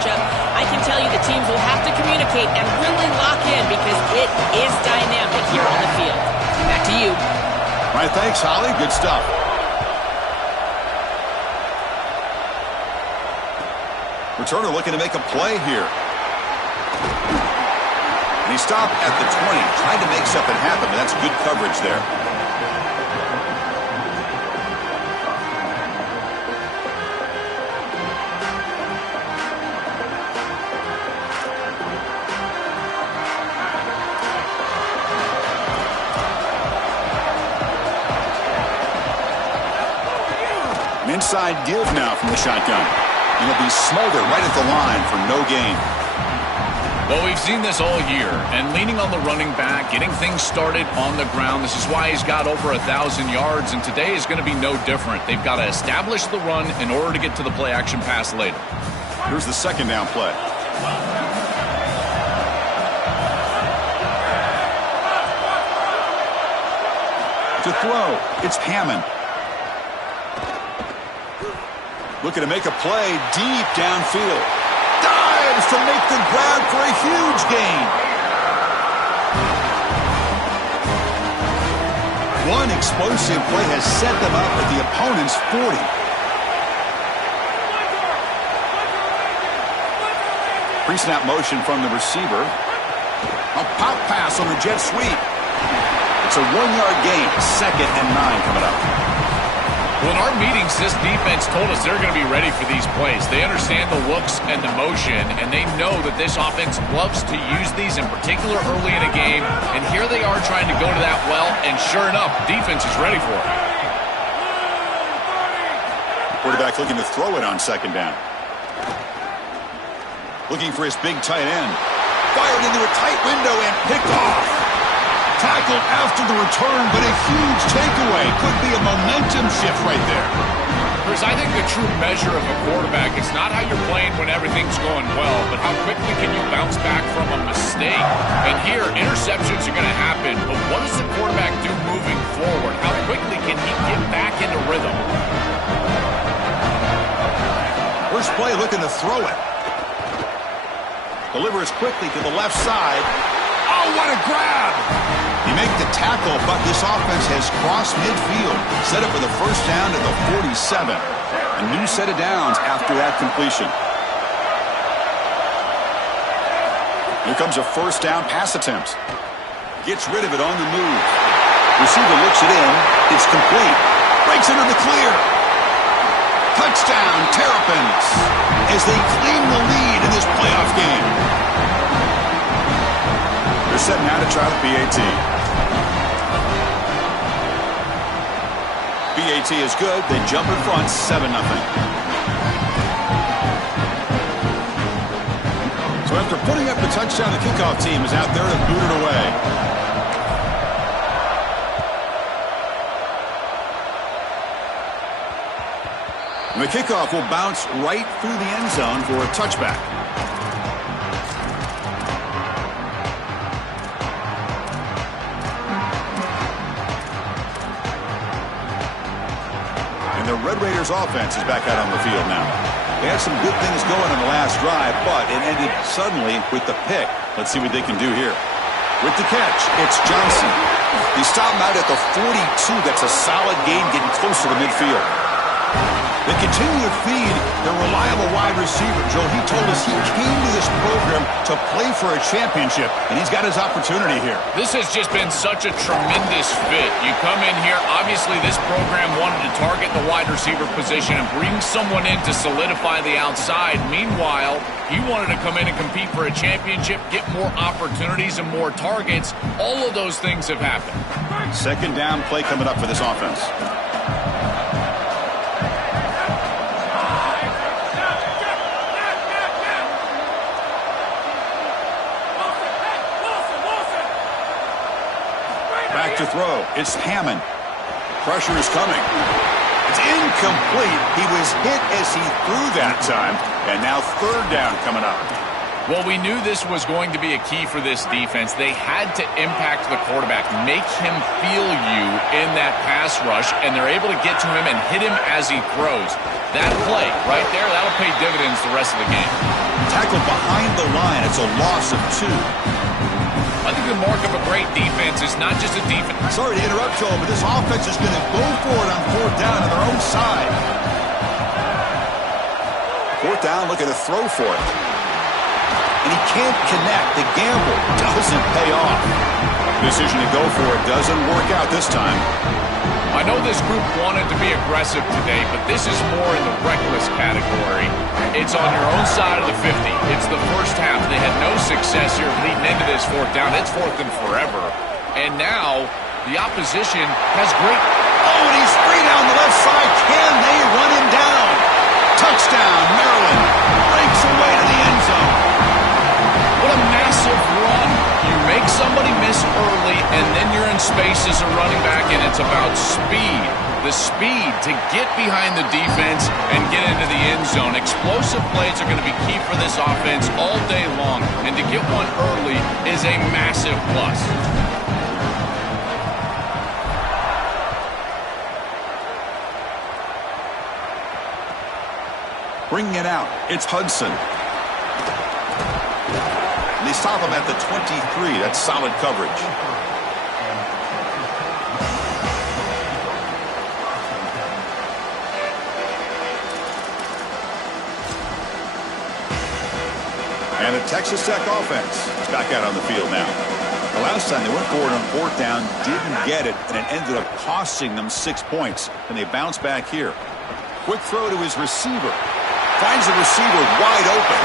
matchup, I can tell you the teams will have to communicate and really lock in because it is dynamic here on the field. Back to you. All right, thanks, Holly. Good stuff. Returner looking to make a play here. And he stopped at the 20, tried to make something happen, but that's good coverage there. An inside give now from the shotgun. And he'll be smothered right at the line for no gain. Well, we've seen this all year, and leaning on the running back, getting things started on the ground. This is why he's got over 1,000 yards, and today is going to be no different. They've got to establish the run in order to get to the play-action pass later. Here's the second down play. To throw, it's Hammond. Looking to make a play deep downfield. Dives to make the grab for a huge gain. One explosive play has set them up at the opponent's 40. Pre-snap motion from the receiver. A pop pass on the jet sweep. It's a 1-yard gain. 2nd and 9 coming up. Well, in our meetings, this defense told us they're going to be ready for these plays. They understand the looks and the motion, and they know that this offense loves to use these, in particular early in a game. And here they are trying to go to that well, and sure enough, defense is ready for it. Quarterback looking to throw it on 2nd down. Looking for his big tight end. Fired into a tight window and picked off. Tackled after the return, but a huge takeaway. Could be a momentum shift right there. Chris, I think the true measure of a quarterback is not how you're playing when everything's going well, but how quickly can you bounce back from a mistake. And here, interceptions are going to happen, but what does the quarterback do moving forward? How quickly can he get back into rhythm? First play looking to throw it. Delivers quickly to the left side. Oh, what a grab! He made the tackle, but this offense has crossed midfield. Set up for the first down at the 47. A new set of downs after that completion. Here comes a first down pass attempt. Gets rid of it on the move. Receiver looks it in. It's complete. Breaks into the clear. Touchdown, Terrapins, as they claim the lead in this playoff game. They're set now to try the PAT. PAT is good. They jump in front, 7-0. So after putting up the touchdown, the kickoff team is out there to boot it away. And the kickoff will bounce right through the end zone for a touchback. And the Red Raiders offense is back out on the field now. They had some good things going on the last drive, but it ended suddenly with the pick. Let's see what they can do here. With the catch, it's Johnson. He stopped him out at the 42. That's a solid gain, getting closer to midfield. They continue to feed their reliable wide receiver. Joe, he told us he came to this program to play for a championship, and he's got his opportunity here. This has just been such a tremendous fit. You come in here, obviously this program wanted to target the wide receiver position and bring someone in to solidify the outside. Meanwhile, he wanted to come in and compete for a championship, get more opportunities and more targets. All of those things have happened. Second down play coming up for this offense. Back to throw. It's Hammond. Pressure is coming. It's incomplete. He was hit as he threw that time. And now third down coming up. Well, we knew this was going to be a key for this defense. They had to impact the quarterback, make him feel you in that pass rush, and they're able to get to him and hit him as he throws. That play right there, that'll pay dividends the rest of the game. Tackled behind the line. It's a loss of 2. I think the mark of a great defense is not just a defense. Sorry to interrupt, Joe, but this offense is going to go for it on 4th down on their own side. 4th down, looking to throw for it. And he can't connect. The gamble doesn't pay off. Decision to go for it doesn't work out this time. I know this group wanted to be aggressive today, but this is more in the reckless category. It's on your own side of the 50. It's the first half. They had no success here leading into this 4th down. It's 4th and forever. And now the opposition has great... Oh, and he's free down the left side. Can they run him down? Touchdown, Maryland. Breaks away to the end zone. What a massive run. You make somebody miss early, and then you're in space as a running back, and it's about speed. The speed to get behind the defense and get into the end zone. Explosive plays are going to be key for this offense all day long, and to get one early is a massive plus. Bringing it out, it's Hudson. And they stop him at the 23. That's solid coverage. And the Texas Tech offense is back out on the field now. The last time they went forward on 4th down, didn't get it, and it ended up costing them 6 points. And they bounce back here. Quick throw to his receiver. Finds the receiver wide open.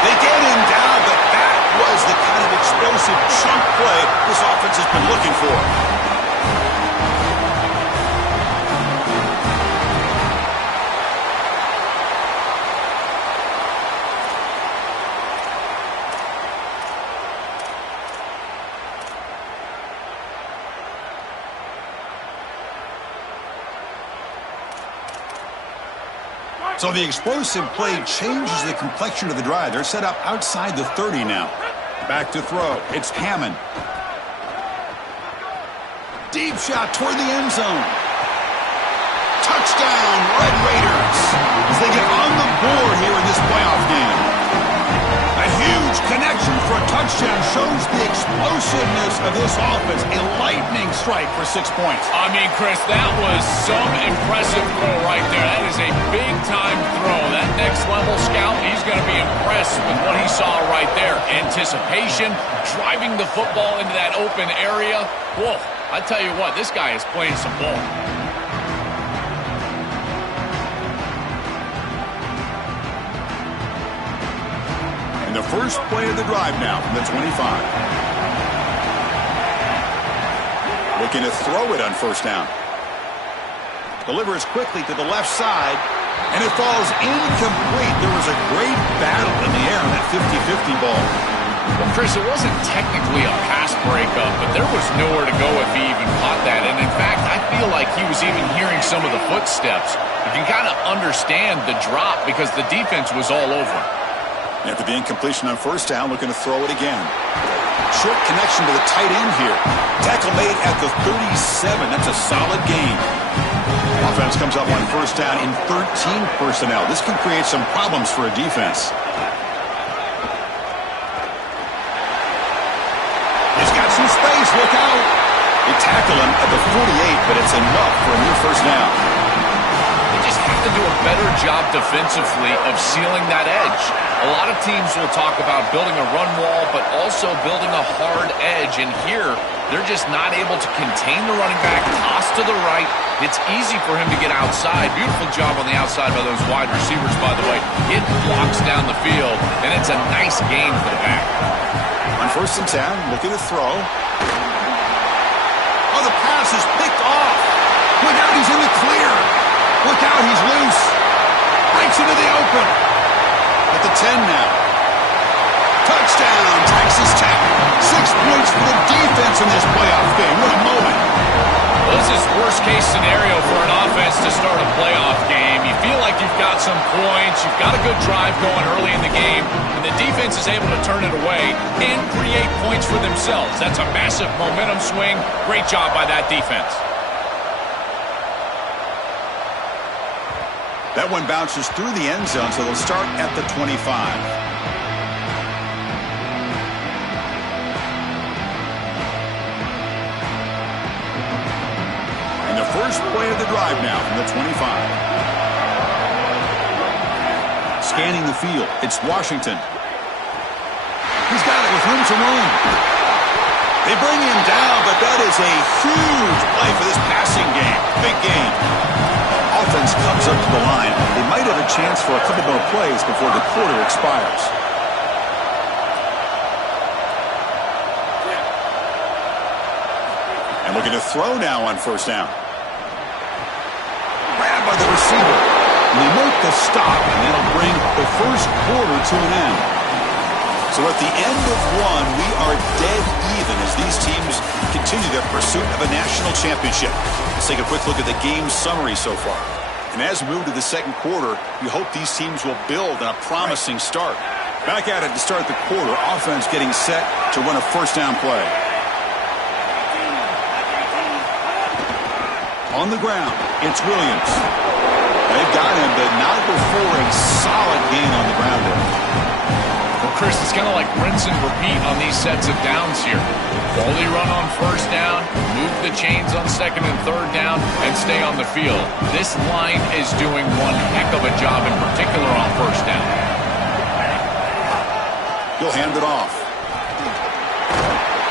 They get him down, but that was the kind of explosive chunk play this offense has been looking for. So the explosive play changes the complexion of the drive. They're set up outside the 30 now. Back to throw. It's Hammond. Deep shot toward the end zone. Touchdown, Red Raiders, as they get on the board here in this playoff game. A huge connection for a touchdown shows the explosiveness of this offense. A lightning strike for 6 points. I mean, Chris, that was some impressive throw right there. That is a big-time throw. That next-level scout, he's going to be impressed with what he saw right there. Anticipation, driving the football into that open area. Whoa, I tell you what, this guy is playing some ball. And the first play of the drive now from the 25. Looking to throw it on 1st down. Delivers quickly to the left side, and it falls incomplete. There was a great battle in the air on that 50-50 ball. Well, Chris, it wasn't technically a pass breakup, but there was nowhere to go if he even caught that. And in fact, I feel like he was even hearing some of the footsteps. You can kind of understand the drop because the defense was all over him. After the incompletion on 1st down, looking to throw it again. Short connection to the tight end here. Tackle made at the 37. That's a solid gain. Offense comes up on 1st down in 13 personnel. This can create some problems for a defense. He's got some space. Look out. They tackle him at the 48, but it's enough for a new 1st down. They just have to do a better job defensively of sealing that edge. A lot of teams will talk about building a run wall, but also building a hard edge. And here, they're just not able to contain the running back, toss to the right. It's easy for him to get outside. Beautiful job on the outside by those wide receivers, by the way. It blocks down the field, and it's a nice gain for the back. On 1st and 10, looking to throw. Oh, the pass is picked off. Look out, he's in the clear. Look out, he's loose. Breaks into the open. At the 10 now. Touchdown, Texas Tech. 6 points for the defense in this playoff game. What a moment. This is worst-case scenario for an offense to start a playoff game. You feel like you've got some points, you've got a good drive going early in the game, and the defense is able to turn it away and create points for themselves. That's a massive momentum swing. Great job by that defense. That one bounces through the end zone, so they'll start at the 25. And the first play of the drive now from the 25. Scanning the field, it's Washington. He's got it with room to run. They bring him down, but that is a huge play for this passing game. Big game. Offense comes up to the line. They might have a chance for a couple more plays before the quarter expires. And looking to throw now on first down. Grabbed by the receiver. And they make the stop, and that'll bring the first quarter to an end. So at the end of one, we are dead even as these teams continue their pursuit of a national championship. Let's take a quick look at the game summary so far. And as we move to the second quarter, we hope these teams will build on a promising start. Back at it to start the quarter, offense getting set to run a first down play. On the ground, it's Williams. They've got him, but not before a solid gain on the ground there. Well, Chris, it's kind of like rinse and repeat on these sets of downs here. Quality run on first down, move the chains on second and third down, and stay on the field. This line is doing one heck of a job, in particular on first down. He'll hand it off.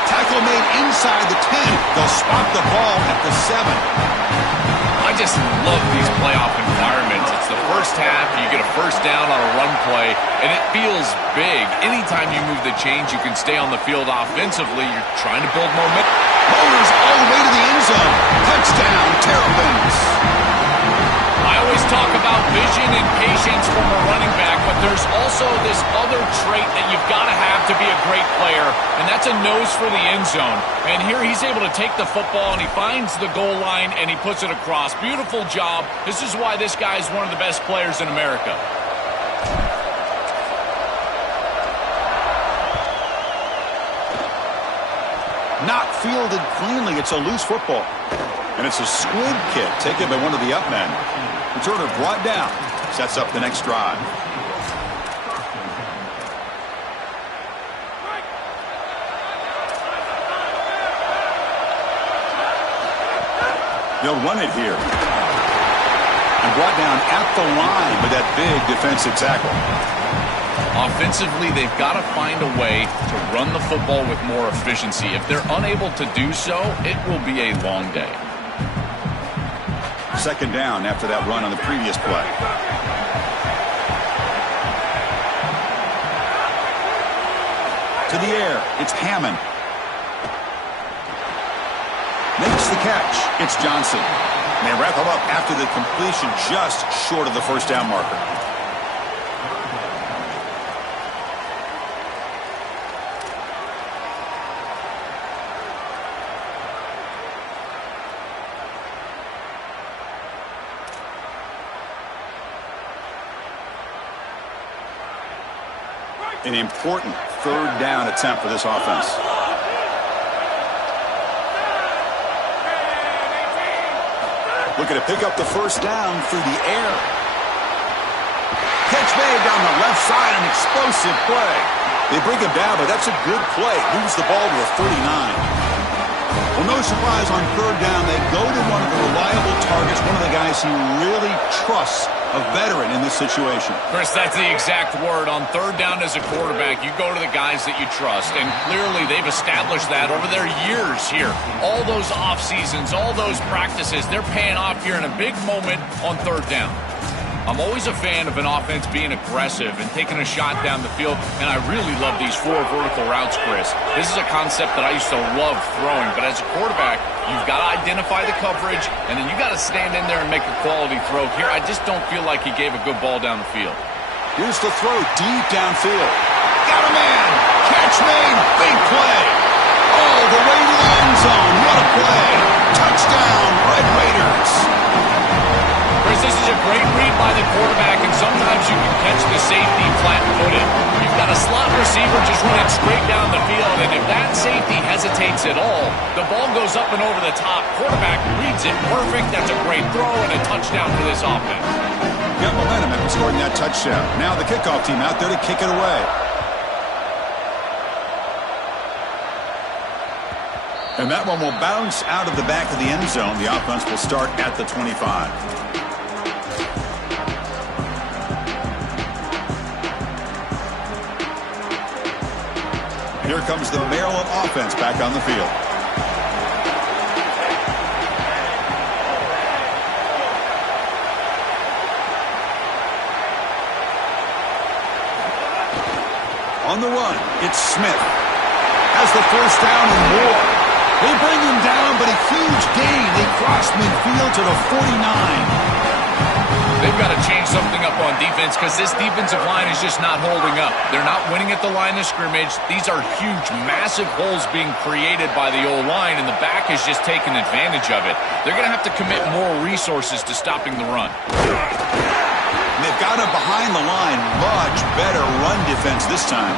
Tackle made inside the 10. They'll spot the ball at the 7. I just love these playoff environments. It's the first half, you get a first down on a run play, and it feels big. Anytime you move the chains, you can stay on the field offensively. You're trying to build momentum. Motors all the way to the end zone. Touchdown, Terrapins. I always talk about vision and patience from a running back, but there's also this other trait that you've got to have to be a great player, and that's a nose for the end zone. And here he's able to take the football, and he finds the goal line, and he puts it across. Beautiful job. This is why this guy is one of the best players in America. Not fielded cleanly. It's a loose football. And it's a squib kick taken by one of the up men. Returner brought down. Sets up the next drive. They'll run it here. And brought down at the line with that big defensive tackle. Offensively, they've got to find a way to run the football with more efficiency. If they're unable to do so, it will be a long day. Second down after that run on the previous play. To the air, it's Hammond. Makes the catch. It's Johnson. And they wrap him up after the completion just short of the first down marker. An important third down attempt for this offense. Looking to pick up the first down through the air. Catch made down the left side, an explosive play. They bring him down, but that's a good play. Moves the ball to the 39. Well, no surprise on third down. They go to one of the reliable targets, one of the guys he really trusts, a veteran in this situation. Chris, that's the exact word. On third down as a quarterback, you go to the guys that you trust, and clearly they've established that over their years here. All those off seasons, all those practices, they're paying off here in a big moment on third down. I'm always a fan of an offense being aggressive and taking a shot down the field, and I really love these 4 vertical routes, Chris. This is a concept that I used to love throwing, but as a quarterback, you've got to identify the coverage, and then you got to stand in there and make a quality throw. Here, I just don't feel like he gave a good ball down the field. Here's the throw deep downfield. Got a man. Catch made. Big play. All the way to the end zone. What a play. Touchdown, Red Raiders. Chris, this is a great read by the quarterback, and sometimes you can catch the safety flat-footed. You've got a slot receiver just running straight down the field, and if that safety hesitates at all, the ball goes up and over the top. Quarterback reads it perfect. That's a great throw and a touchdown for this offense. Got momentum after scoring that touchdown. Now the kickoff team out there to kick it away. And that one will bounce out of the back of the end zone. The offense will start at the 25. Here comes the Maryland offense back on the field. On the run, it's Smith. Has the first down and more. They bring him down, but a huge gain. They cross midfield to the 49. They've got to change something up on defense because this defensive line is just not holding up. They're not winning at the line of scrimmage. These are huge, massive holes being created by the O-line, and the back is just taking advantage of it. They're going to have to commit more resources to stopping the run. And they've got him behind the line. Much better run defense this time.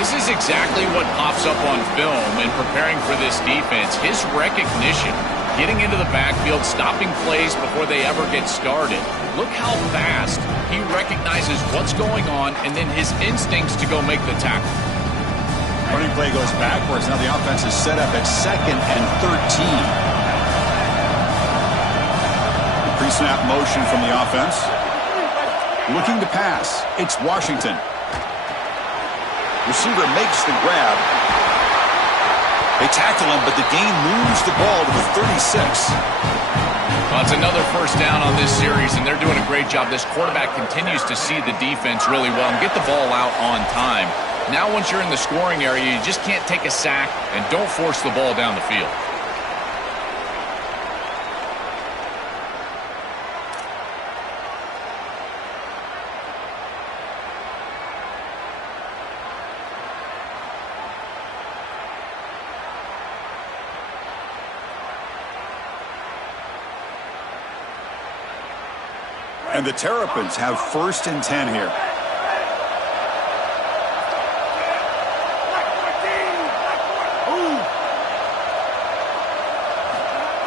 This is exactly what pops up on film in preparing for this defense. His recognition, getting into the backfield, stopping plays before they ever get started. Look how fast he recognizes what's going on and then his instincts to go make the tackle. Running play goes backwards. Now the offense is set up at 2nd and 13. Pre-snap motion from the offense. Looking to pass. It's Washington. Receiver makes the grab. They tackle him, but the gain moves the ball to the 36. Well, it's another first down on this series, and they're doing a great job. This quarterback continues to see the defense really well and get the ball out on time. Now once you're in the scoring area, you just can't take a sack and don't force the ball down the field. And the Terrapins have 1st and 10 here.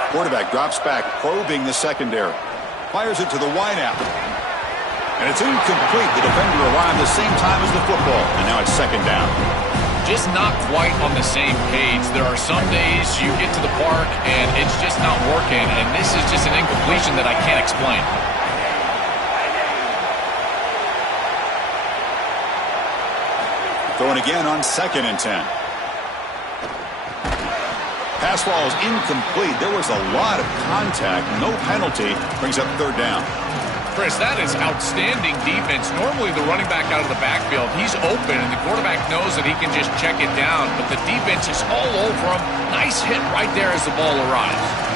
Quarterback drops back, probing the secondary. Fires it to the wideout. And it's incomplete. The defender arrived the same time as the football. And now it's 2nd down. Just not quite on the same page. There are some days you get to the park and it's just not working. And this is just an incompletion that I can't explain. Going again on 2nd and 10. Pass ball is incomplete. There was a lot of contact. No penalty. Brings up 3rd down. Chris, that is outstanding defense. Normally the running back out of the backfield, he's open, and the quarterback knows that he can just check it down. But the defense is all over him. Nice hit right there as the ball arrives.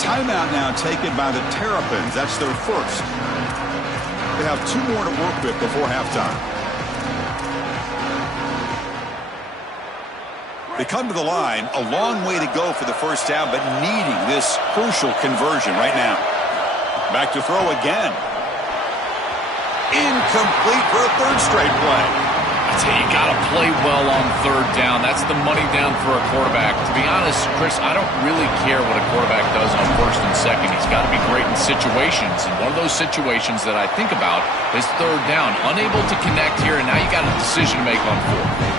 Timeout now taken by the Terrapins. That's their 1st. They have 2 more to work with before halftime. They come to the line, a long way to go for the first down, but needing this crucial conversion right now. Back to throw again. Incomplete for a 3rd straight play. I tell you, you got to play well on 3rd down. That's the money down for a quarterback. To be honest, Chris, I don't really care what a quarterback does on 1st and 2nd. He's got to be great in situations. And one of those situations that I think about is 3rd down. Unable to connect here, and now you got a decision to make on 4th.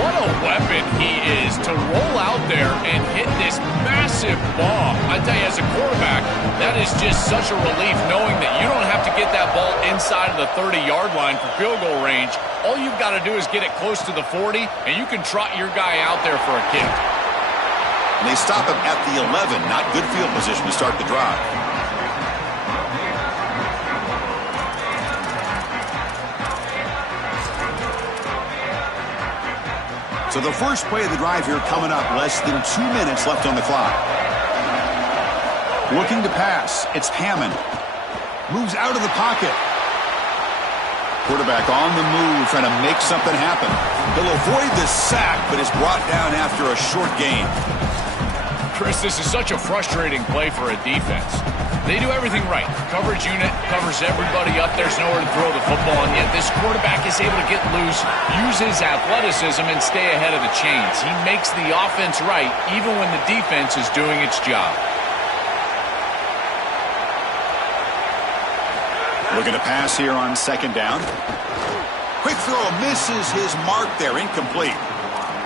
What a weapon he is to roll out there and hit this massive bomb. I tell you, as a quarterback, that is just such a relief knowing that you don't have to get that ball inside of the 30-yard line for field goal range. All you've got to do is get it close to the 40, and you can trot your guy out there for a kick. And they stop him at the 11. Not good field position to start the drive. So the first play of the drive here coming up. Less than 2 minutes left on the clock. Looking to pass. It's Hammond. Moves out of the pocket. Quarterback on the move, trying to make something happen. He'll avoid the sack, but is brought down after a short gain. Chris, this is such a frustrating play for a defense. They do everything right. Coverage unit covers everybody up. There's nowhere to throw the football, and yet this quarterback is able to get loose, use his athleticism, and stay ahead of the chains. He makes the offense right, even when the defense is doing its job. Looking to pass here on second down. Quick throw, misses his mark there, incomplete.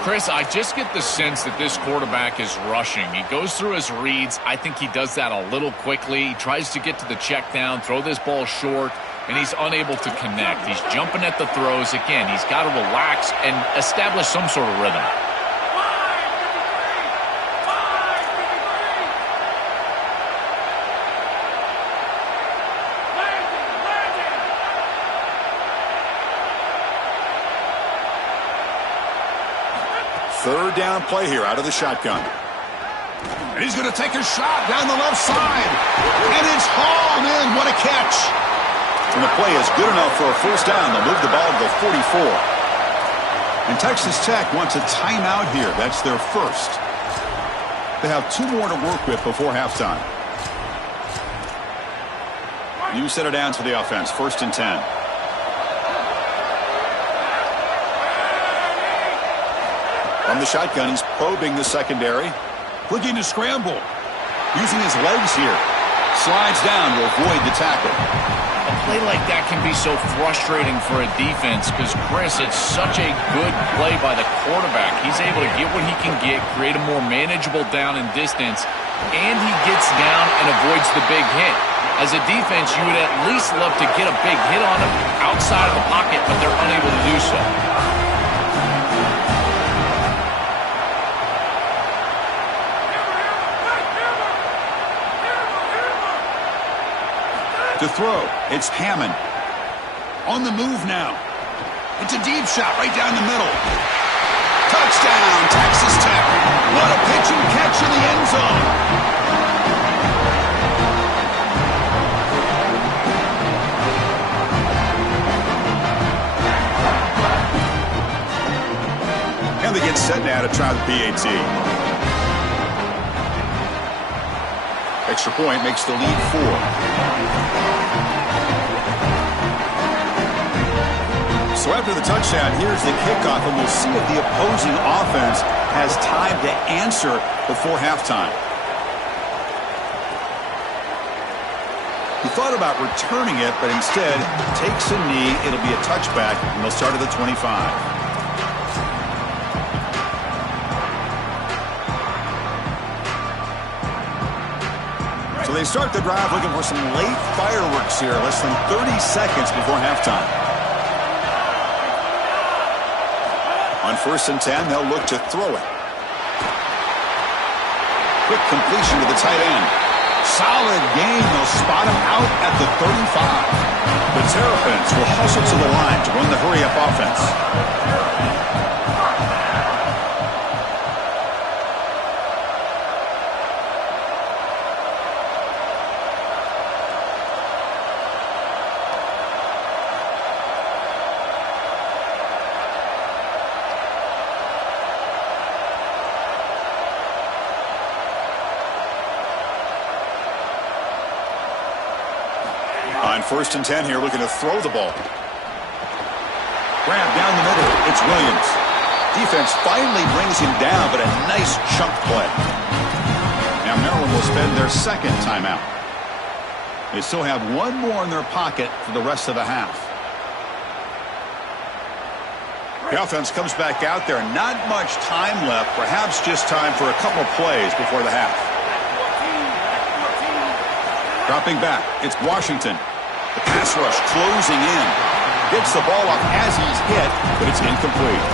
Chris, I just get the sense that this quarterback is rushing. He goes through his reads. I think he does that a little quickly. He tries to get to the check down, throw this ball short, and he's unable to connect. He's jumping at the throws. Again, he's got to relax and establish some sort of rhythm. Third down play here out of the shotgun. And he's going to take a shot down the left side. And it's hauled in. What a catch. And the play is good enough for a first down. They'll move the ball to the 44. And Texas Tech wants a timeout here. That's their first. They have 2 more to work with before halftime. You set it down to the offense. 1st and 10. From the shotgun, he's probing the secondary. Looking to scramble. Using his legs here. Slides down to avoid the tackle. A play like that can be so frustrating for a defense because, Chris, it's such a good play by the quarterback. He's able to get what he can get, create a more manageable down and distance, and he gets down and avoids the big hit. As a defense, you would at least love to get a big hit on him outside of the pocket, but they're unable to do so. To throw, it's Hammond. On the move now. It's a deep shot right down the middle. Touchdown, Texas Tech. What a pitch and catch in the end zone. And they get set now to try the PAT. Extra point makes the lead 4. So after the touchdown, here's the kickoff, and we'll see if the opposing offense has time to answer before halftime. He thought about returning it, but instead takes a knee. It'll be a touchback, and they'll start at the 25. So they start the drive looking for some late fireworks here, less than 30 seconds before halftime. On 1st and 10, they'll look to throw it. Quick completion to the tight end. Solid gain. They'll spot him out at the 35. The Terrapins will hustle to the line to run the hurry-up offense. On 1st and 10 here, looking to throw the ball. Grab down the middle. It's Williams. Defense finally brings him down, but a nice chunk play. Now Maryland will spend their second timeout. They still have 1 more in their pocket for the rest of the half. The offense comes back out there. Not much time left. Perhaps just time for a couple plays before the half. Dropping back, it's Washington. The pass rush closing in. Gets the ball up as he's hit, but it's incomplete.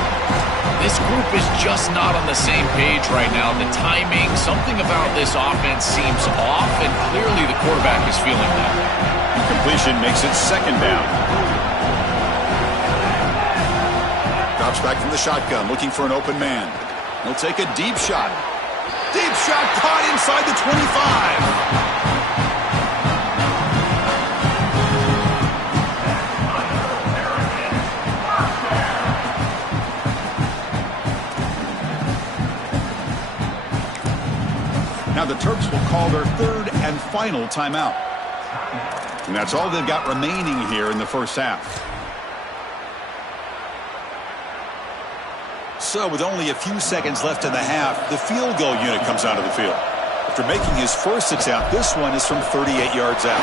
This group is just not on the same page right now. The timing, something about this offense seems off, and clearly the quarterback is feeling that. Incompletion makes it 2nd down. The Drops back from the shotgun, looking for an open man. He'll take a deep shot. Deep shot caught inside the 25. Now the Terps will call their third and final timeout. And that's all they've got remaining here in the first half. So with only a few seconds left in the half, the field goal unit comes out of the field. After making his first attempt, this one is from 38 yards out.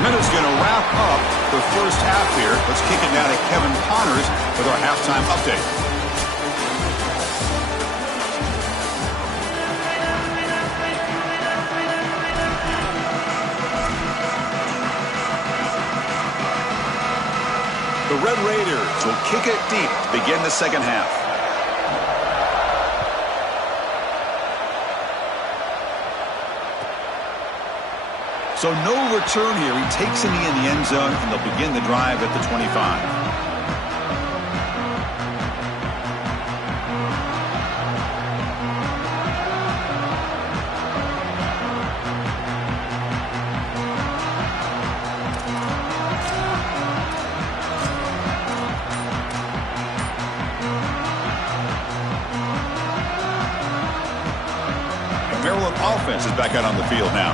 Minute's going to wrap up the first half here. Let's kick it now to Kevin Connors with our halftime update. The Red Raiders will kick it deep to begin the second half. So no return here. He takes a knee in the end zone, and they'll begin the drive at the 25. Offense is back out on the field now.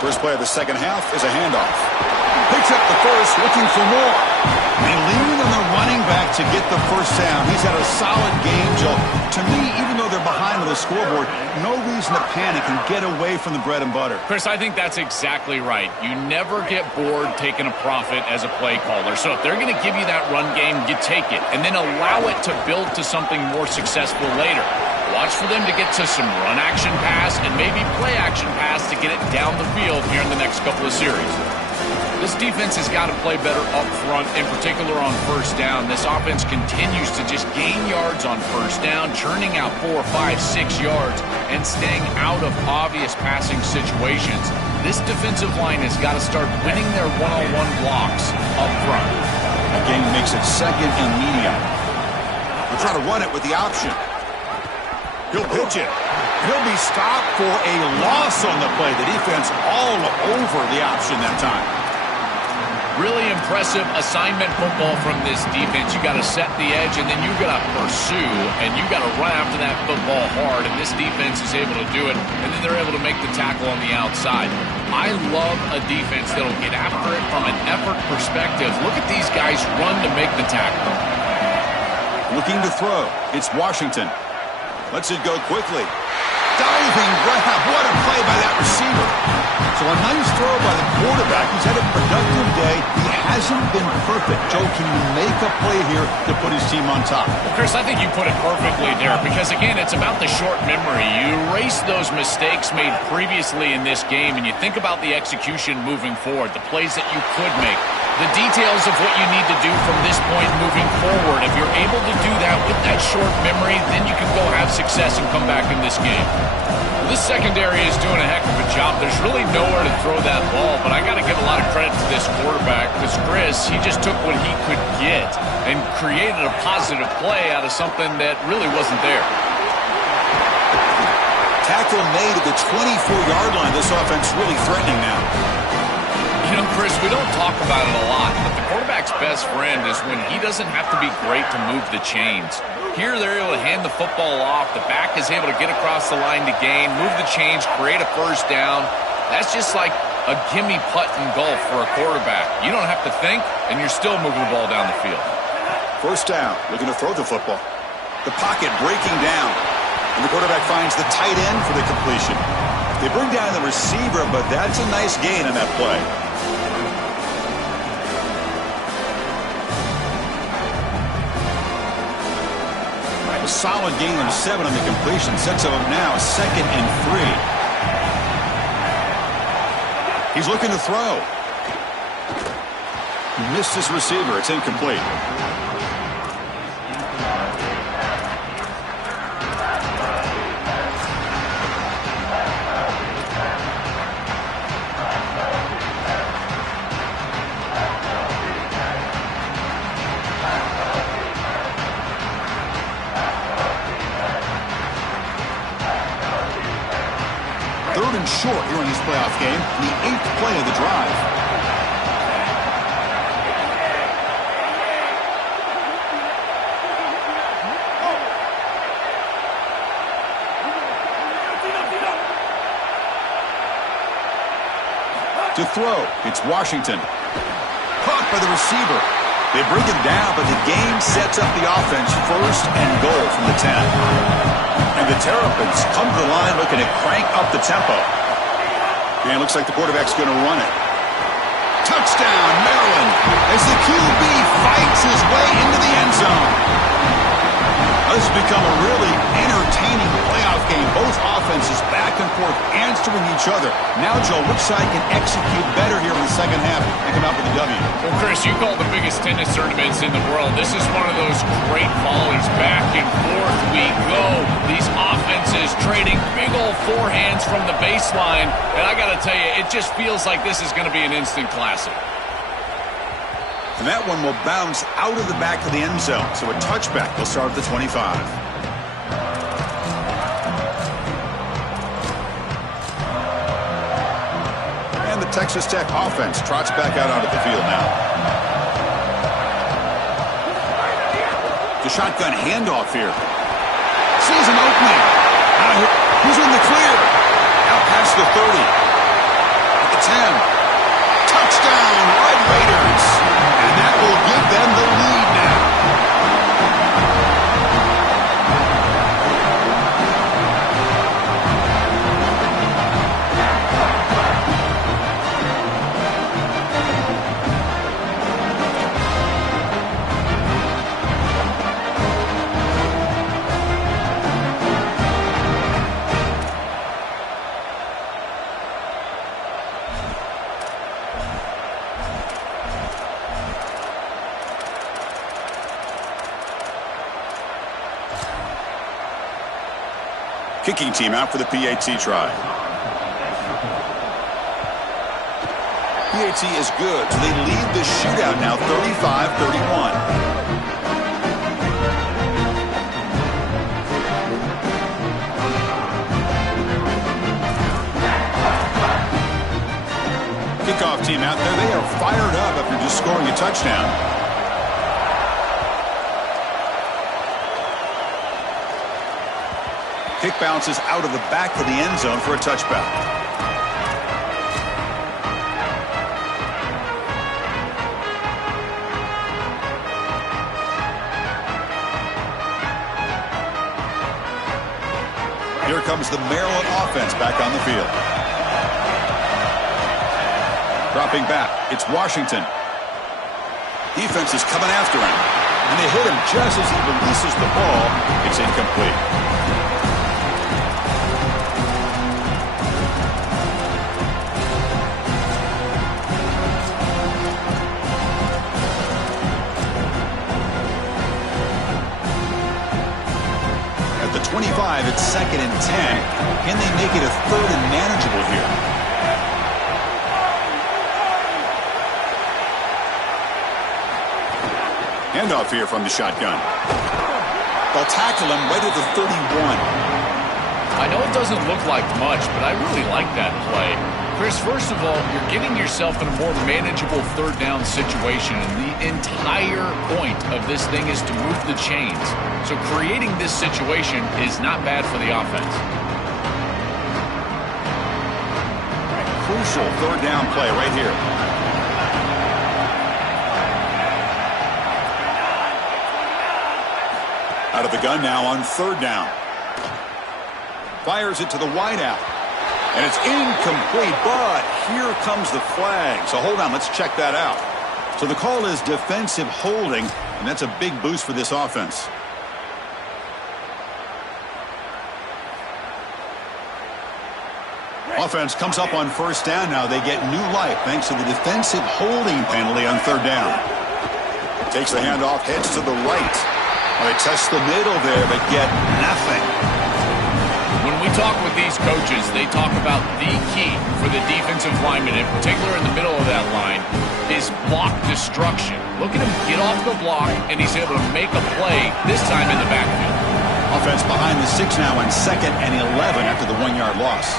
First play of the second half is a handoff. Picks up the first, looking for more. They lean on the running back to get the first down. He's had a solid game, Joe. To me, even though they're behind on the scoreboard, no reason to panic and get away from the bread and butter. Chris, I think that's exactly right. You never get bored taking a profit as a play caller. So if they're going to give you that run game, you take it. And then allow it to build to something more successful later. Watch for them to get to some run action pass and maybe play action pass to get it down the field here in the next couple of series. This defense has got to play better up front, in particular on first down. This offense continues to just gain yards on first down, churning out 4, 5, 6 yards, and staying out of obvious passing situations. This defensive line has got to start winning their one-on-one blocks up front. That game makes it second and medium. We'll try to run it with the option. He'll pitch it. He'll be stopped for a loss on the play. The defense all over the option that time. Really impressive assignment football from this defense. You got to set the edge, and then you got to pursue, and you got to run after that football hard, and this defense is able to do it, and then they're able to make the tackle on the outside. I love a defense that'll get after it from an effort perspective. Look at these guys run to make the tackle. Looking to throw. It's Washington. Lets it go quickly. Diving grab. What a play by that receiver. So a nice throw by the quarterback. He's had a productive day. He hasn't been perfect. Joe, can you make a play here to put his team on top? Well, Chris, I think you put it perfectly there because, again, it's about the short memory. You erase those mistakes made previously in this game, and you think about the execution moving forward, the plays that you could make, the details of what you need to do from this point moving forward. If you're able to do that with that short memory, then you can go have success and come back in this game. Well, this secondary is doing a heck of a job. There's really nowhere to throw that ball, but I got to give a lot of credit to this quarterback because Chris, he just took what he could get and created a positive play out of something that really wasn't there. Tackle made at the 24-yard line. This offense really threatening now. You know, Chris, we don't talk about it a lot, but the quarterback's best friend is when he doesn't have to be great to move the chains. Here, they're able to hand the football off. The back is able to get across the line to gain, move the chains, create a first down. That's just like a gimme putt in golf for a quarterback. You don't have to think, and you're still moving the ball down the field. First down, looking to throw the football. The pocket breaking down, and the quarterback finds the tight end for the completion. They bring down the receiver, but that's a nice gain on that play. A solid gain of 7 on the completion. Sets him up now, 2nd and 3. He's looking to throw. He missed his receiver. It's incomplete. down and short here in this playoff game, in the 8th play of the drive. To throw, it's Washington. Caught by the receiver. They bring him down, but the game sets up the offense, 1st and goal from the 10. And the Terrapins come to the line looking to crank up the tempo. And it looks like the quarterback's going to run it. Touchdown, Maryland, as the QB fights his way into the end zone. This has become a really entertaining playoff game. Both offenses back and forth answering each other. Now, Joe, which side can execute better here in the second half and come out with a W? Well, Chris, you call the biggest tennis tournaments in the world. This is one of those great volleys. Back and forth we go. These offenses trading big old forehands from the baseline. And I got to tell you, it just feels like this is going to be an instant classic. And that one will bounce out of the back of the end zone. So a touchback will start at the 25. And the Texas Tech offense trots back out onto the field now. The shotgun handoff here. Sees an opening. Who's in the clear? Out past the 30. At the 10. Touchdown, Red Raiders. And that will give them the lead now. Kicking team out for the PAT try. PAT is good, so they lead the shootout now 35-31. Kickoff team out there. They are fired up after just scoring a touchdown. Kick bounces out of the back of the end zone for a touchback. Here comes the Maryland offense back on the field. Dropping back, it's Washington. Defense is coming after him. And they hit him just as he releases the ball. It's incomplete. At the 25, it's 2nd and 10. Can they make it a 3rd and manageable here? Handoff here from the shotgun. They'll tackle him right at the 31. I know it doesn't look like much, but I really like that play. Chris, first of all, you're getting yourself in a more manageable 3rd down situation, and the entire point of this thing is to move the chains. So creating this situation is not bad for the offense. Crucial 3rd down play right here. Out of the gun now on 3rd down. Fires it to the wideout. And it's incomplete, but here comes the flag. So hold on, let's check that out. So the call is defensive holding, and that's a big boost for this offense. Offense comes up on 1st down now. They get new life thanks to the defensive holding penalty on 3rd down. Takes the handoff, heads to the right. Well, they test the middle there, but get nothing. When we talk with these coaches, they talk about the key for the defensive lineman, in particular in the middle of that line, is block destruction. Look at him get off the block, and he's able to make a play, this time in the backfield. Offense behind the 6 now on 2nd and 11 after the 1-yard loss.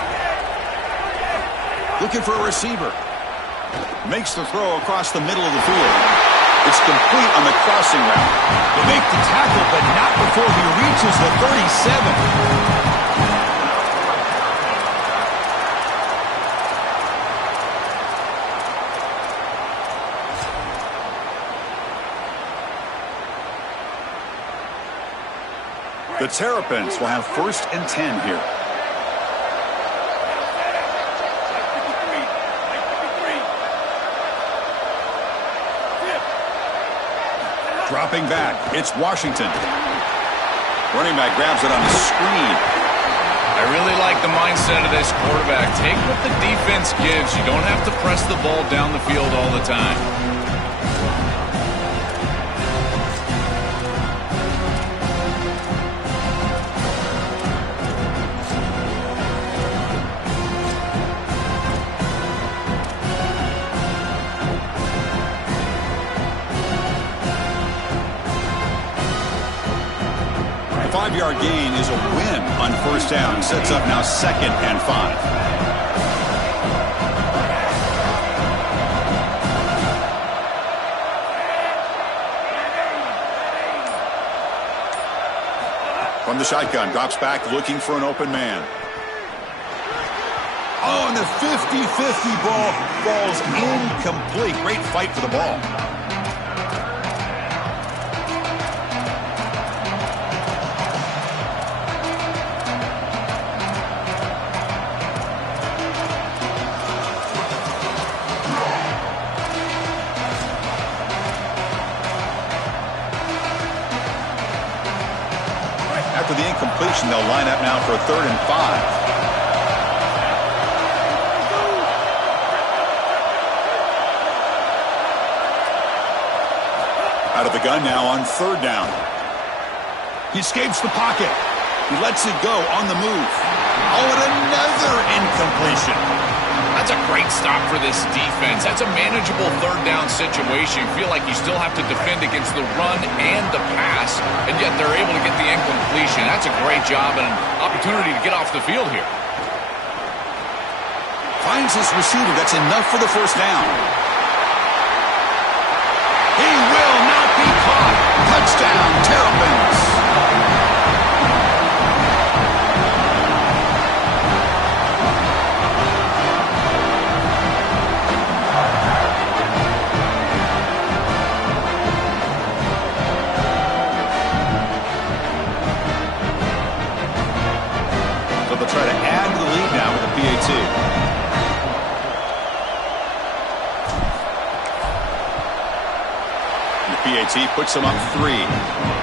Looking for a receiver. Makes the throw across the middle of the field. It's complete on the crossing route. They make the tackle, but not before he reaches the 37. The Terrapins will have 1st and 10 here. Dropping back, it's Washington. Running back grabs it on the screen. I really like the mindset of this quarterback. Take what the defense gives. You don't have to press the ball down the field all the time. 5-yard gain is a win on 1st down. Sets up now 2nd and 5. From the shotgun, drops back looking for an open man. Oh, and the 50-50 ball falls incomplete. Great fight for the ball. After the incompletion, they'll line up now for a 3rd and 5. Out of the gun now on 3rd down. He escapes the pocket. He lets it go on the move. Oh, and another incompletion. That's a great stop for this defense. That's a manageable 3rd down situation. You feel like you still have to defend against the run and the pass, and yet they're able to get the incompletion. That's a great job and an opportunity to get off the field here. Finds his receiver. That's enough for the 1st down. He will not be caught. Touchdown, Terrapins. So they'll try to add to the lead now with a PAT. PAT puts them up 3.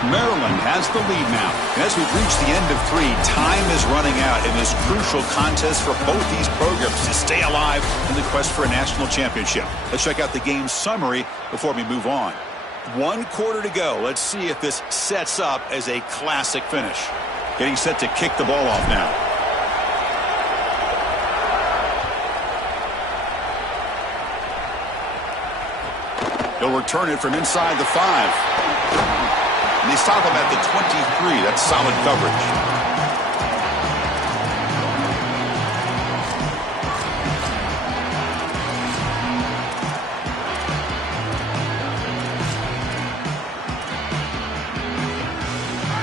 Maryland has the lead now. And as we've reached the end of 3, time is running out in this crucial contest for both these programs to stay alive in the quest for a national championship. Let's check out the game summary before we move on. 1 quarter to go. Let's see if this sets up as a classic finish. Getting set to kick the ball off now. He'll return it from inside the 5. And they stop him at the 23. That's solid coverage.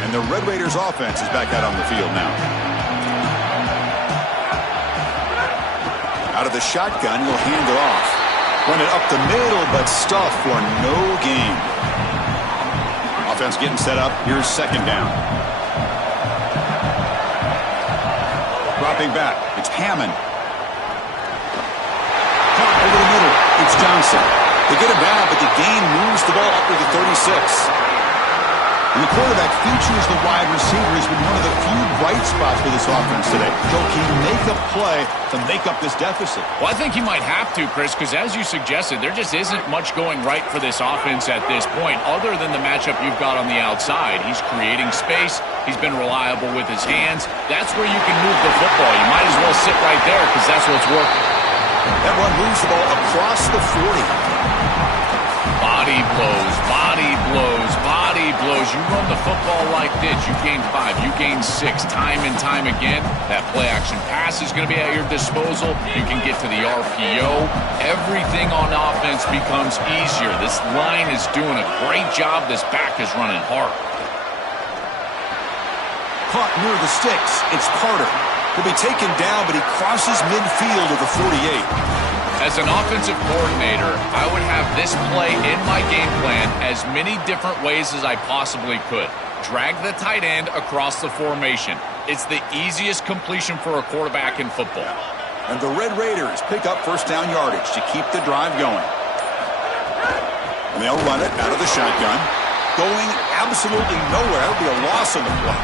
And the Red Raiders offense is back out on the field now. Out of the shotgun, he'll hand it off. Run it up the middle, but stuffed for no gain. Offense getting set up. Here's 2nd down. Dropping back. It's Hammond. Caught over the middle. It's Johnson. They get it down, but the gain moves the ball up to the 36. And the quarterback features the wide receiver has been one of the few bright spots for this offense today. Joe, can you make a play to make up this deficit? Well, I think he might have to, Chris, because as you suggested, there just isn't much going right for this offense at this point, other than the matchup you've got on the outside. He's creating space. He's been reliable with his hands. That's where you can move the football. You might as well sit right there because that's what's working. That one moves the ball across the 40. Body blows, body blows, body blows. blows. You run the football like this, you gain 5, you gain 6, time and time again. That play action pass is going to be at your disposal. You can get to the RPO. Everything on offense becomes easier. This line is doing a great job. This back is running hard. Caught near the sticks. It's Carter. He'll be taken down, but he crosses midfield of the 48. As an offensive coordinator, I would have this play in my game plan as many different ways as I possibly could. Drag the tight end across the formation. It's the easiest completion for a quarterback in football. And the Red Raiders pick up first down yardage to keep the drive going. And they'll run it out of the shotgun. Going absolutely nowhere. That'll be a loss on the play.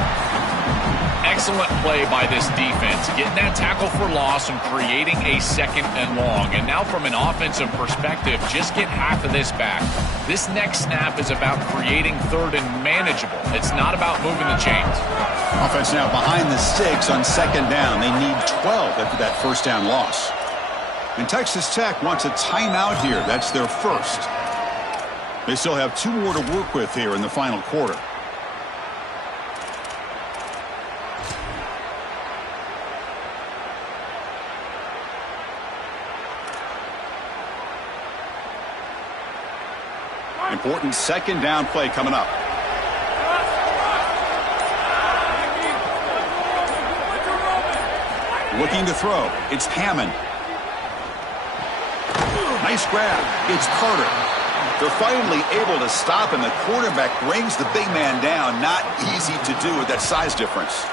Excellent play by this defense, getting that tackle for loss and creating a second and long. And now from an offensive perspective, just get half of this back. This next snap is about creating third and manageable. It's not about moving the chains. Offense now behind the sticks on second down. They need 12 after that first down loss. And Texas Tech wants a timeout here. That's their first. They still have 2 more to work with here in the final quarter. Important second down play coming up. Looking to throw. It's Hammond. Nice grab. It's Carter. They're finally able to stop him. The quarterback brings the big man down. Not easy to do with that size difference.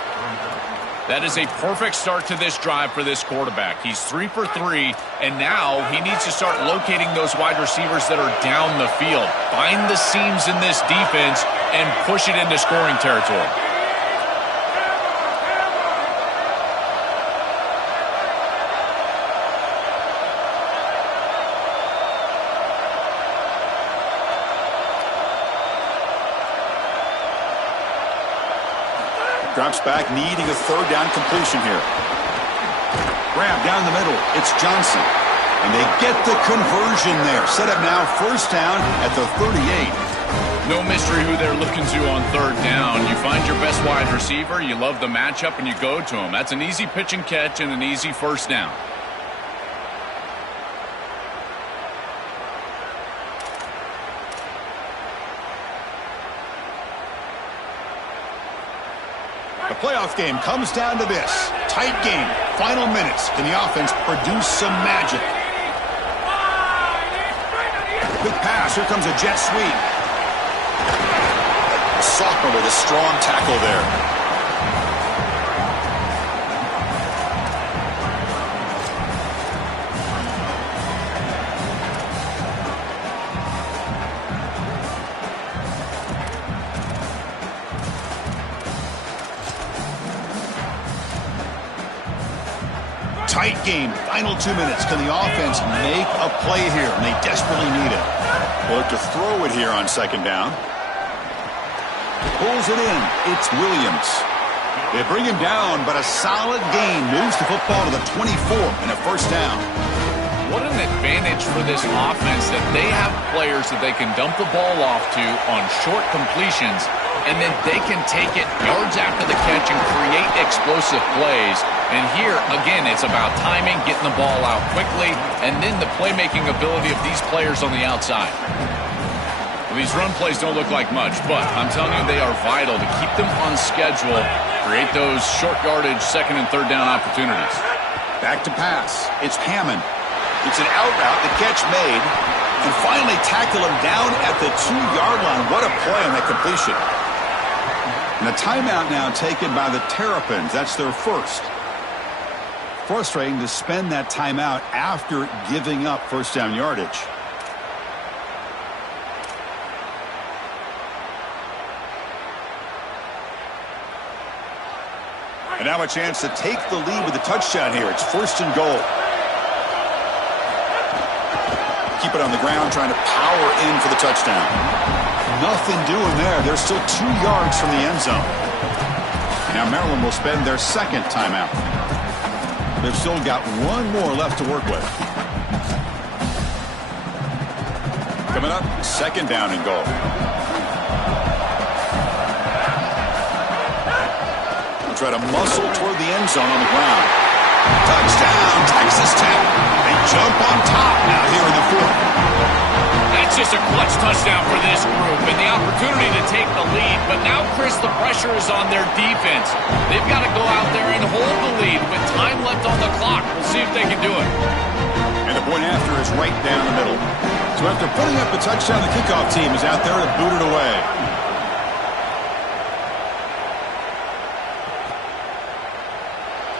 That is a perfect start to this drive for this quarterback. He's 3 for 3, and now he needs to start locating those wide receivers that are down the field. Find the seams in this defense and push it into scoring territory. Drops back, needing a third down completion here. Grab down the middle. It's Johnson. And they get the conversion there. Set up now first down at the 38. No mystery who they're looking to on third down. You find your best wide receiver, you love the matchup, and you go to him. That's an easy pitch and catch and an easy first down. The playoff game comes down to this. Tight game. Final minutes. Can the offense produce some magic? Quick pass. Here comes a jet sweep. Sophomore with a strong tackle there. Tight game. Final 2 minutes. Can the offense make a play here? And they desperately need it. They'll look to throw it here on second down. Pulls it in. It's Williams. They bring him down, but a solid gain moves the football to the 24 and a first down. What an advantage for this offense that they have players that they can dump the ball off to on short completions, and then they can take it yards after the catch and create explosive plays. And here, again, it's about timing, getting the ball out quickly, and then the playmaking ability of these players on the outside. Well, these run plays don't look like much, but I'm telling you they are vital to keep them on schedule, create those short yardage second and third down opportunities. Back to pass. It's Hammond. It's an out route, the catch made, and finally tackle him down at the 2-yard line. What a play on that completion. And a timeout now taken by the Terrapins. That's their first. Frustrating to spend that timeout after giving up first down yardage. And now a chance to take the lead with a touchdown here. It's first and goal. Keep it on the ground, trying to power in for the touchdown. Nothing doing there. They're still 2 yards from the end zone. Now Maryland will spend their second timeout. They've still got 1 more left to work with. Coming up, second down and goal. try to muscle toward the end zone on the ground. Touchdown, Texas Tech. They jump on top now here in the fourth. That's just a clutch touchdown for this group and the opportunity to take the lead. But now, Chris, the pressure is on their defense. They've got to go out there and hold the lead with time left on the clock. We'll see if they can do it. And the point after is right down the middle. So after putting up the touchdown, the kickoff team is out there to boot it away.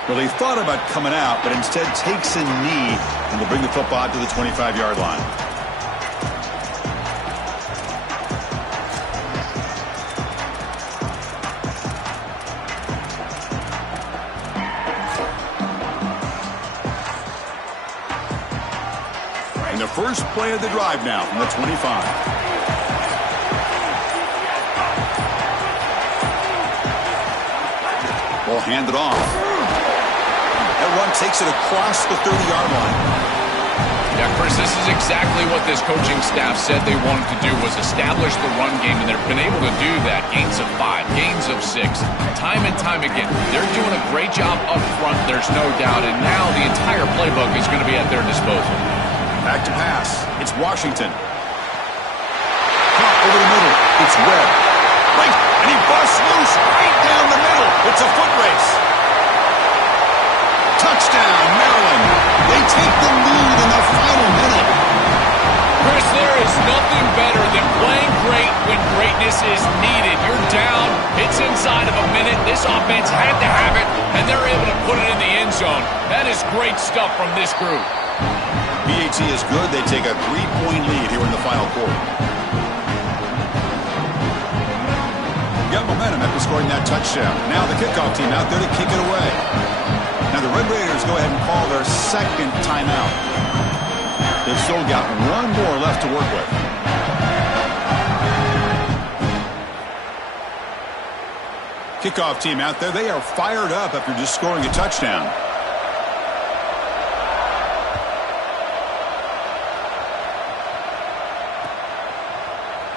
Well, he thought about coming out, but instead takes a knee and will bring the football out to the 25-yard line. And the first play of the drive now from the 25. Ball handed off. That run takes it across the 30-yard line. Yeah, Chris, this is exactly what this coaching staff said they wanted to do, was establish the run game, and they've been able to do that. Gains of 5, gains of 6, time and time again. They're doing a great job up front, there's no doubt, and now the entire playbook is going to be at their disposal. Back to pass. It's Washington. Caught over the middle. It's Webb. Right, and he busts loose right down the middle. It's a foot race. Touchdown, Maryland. They take the lead in the final minute. Chris, there is nothing better than playing great when greatness is needed. You're down. It's inside of a minute. This offense had to have it, and they're able to put it in the end zone. That is great stuff from this group. PAT is good. They take a 3-point lead here in the final quarter. Got momentum after scoring that touchdown. Now the kickoff team out there to kick it away. Now the Red Raiders go ahead and call their second timeout. They've still got one more left to work with. Kickoff team out there. They are fired up after just scoring a touchdown.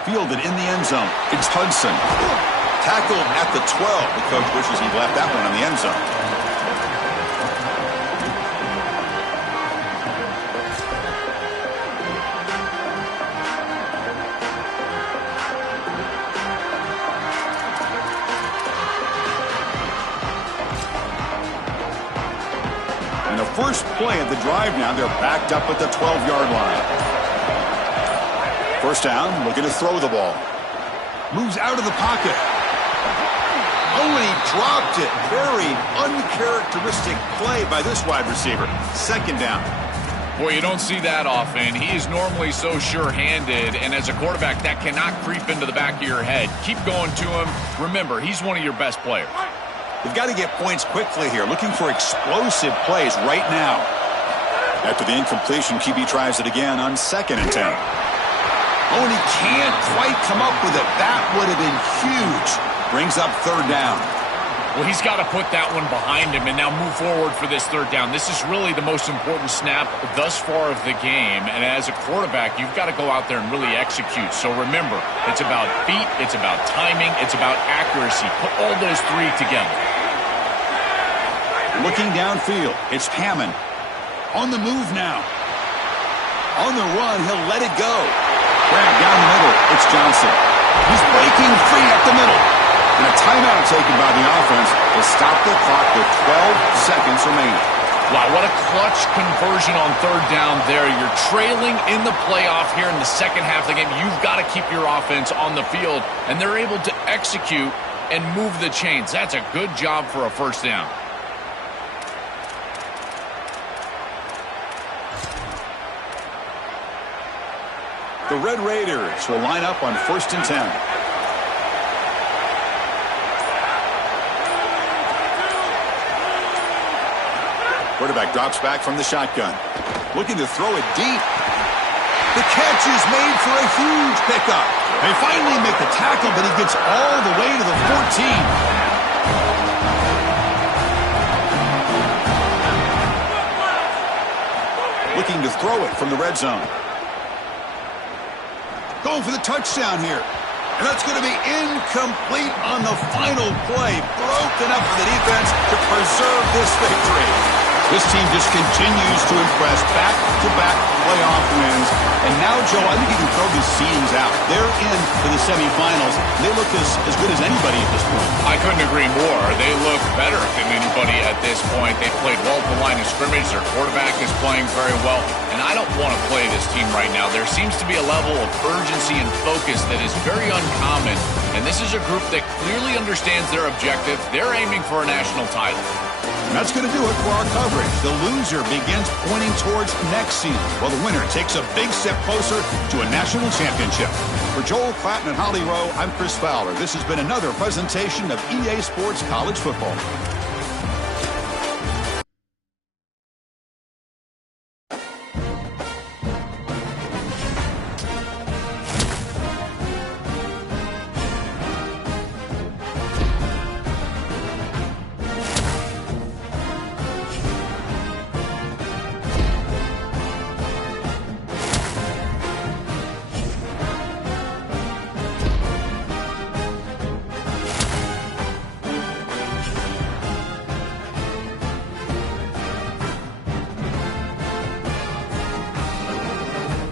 Fielded in the end zone. It's Hudson. Tackled at the 12. The coach wishes he left that one in the end zone. And the first play of the drive now, they're backed up at the 12-yard line. First down, looking to throw the ball. Moves out of the pocket. Oh, and he dropped it. Very uncharacteristic play by this wide receiver. Second down. Boy, you don't see that often. He is normally so sure-handed, and as a quarterback, that cannot creep into the back of your head. Keep going to him. Remember, he's one of your best players. They've got to get points quickly here, looking for explosive plays right now. After the incompletion, QB tries it again on 2nd and 10. Oh, and he can't quite come up with it. That would have been huge. Brings up 3rd down. Well, he's got to put that one behind him and now move forward for this 3rd down. This is really the most important snap thus far of the game. And as a quarterback, you've got to go out there and really execute. So remember, it's about feet, it's about timing, it's about accuracy. Put all those 3 together. Looking downfield, it's Hammond. On the move now. On the run, he'll let it go. Grab down the middle, it's Johnson. He's breaking free up the middle. And a timeout taken by the offense to stop the clock with 12 seconds remaining. Wow, what a clutch conversion on 3rd down there. You're trailing in the playoff here in the second half of the game. You've got to keep your offense on the field, and they're able to execute and move the chains. That's a good job for a 1st down. The Red Raiders will line up on 1st and 10. Quarterback drops back from the shotgun. Looking to throw it deep. The catch is made for a huge pickup. They finally make the tackle, but he gets all the way to the 14. Looking to throw it from the red zone. Going for the touchdown here. And that's going to be incomplete on the final play. Broken up for the defense to preserve this victory. This team just continues to impress. Back-to-back playoff wins. And now, Joe, I think you can throw these seedings out. They're in to the semifinals. They look as good as anybody at this point. I couldn't agree more. They look better than anybody at this point. They played well at the line of scrimmage. Their quarterback is playing very well. And I don't want to play this team right now. There seems to be a level of urgency and focus that is very uncommon. And this is a group that clearly understands their objective. They're aiming for a national title. And that's going to do it for our coverage. The loser begins pointing towards next season, while the winner takes a big step closer to a national championship. For Joel Klatten and Holly Rowe, I'm Chris Fowler. This has been another presentation of EA Sports College Football.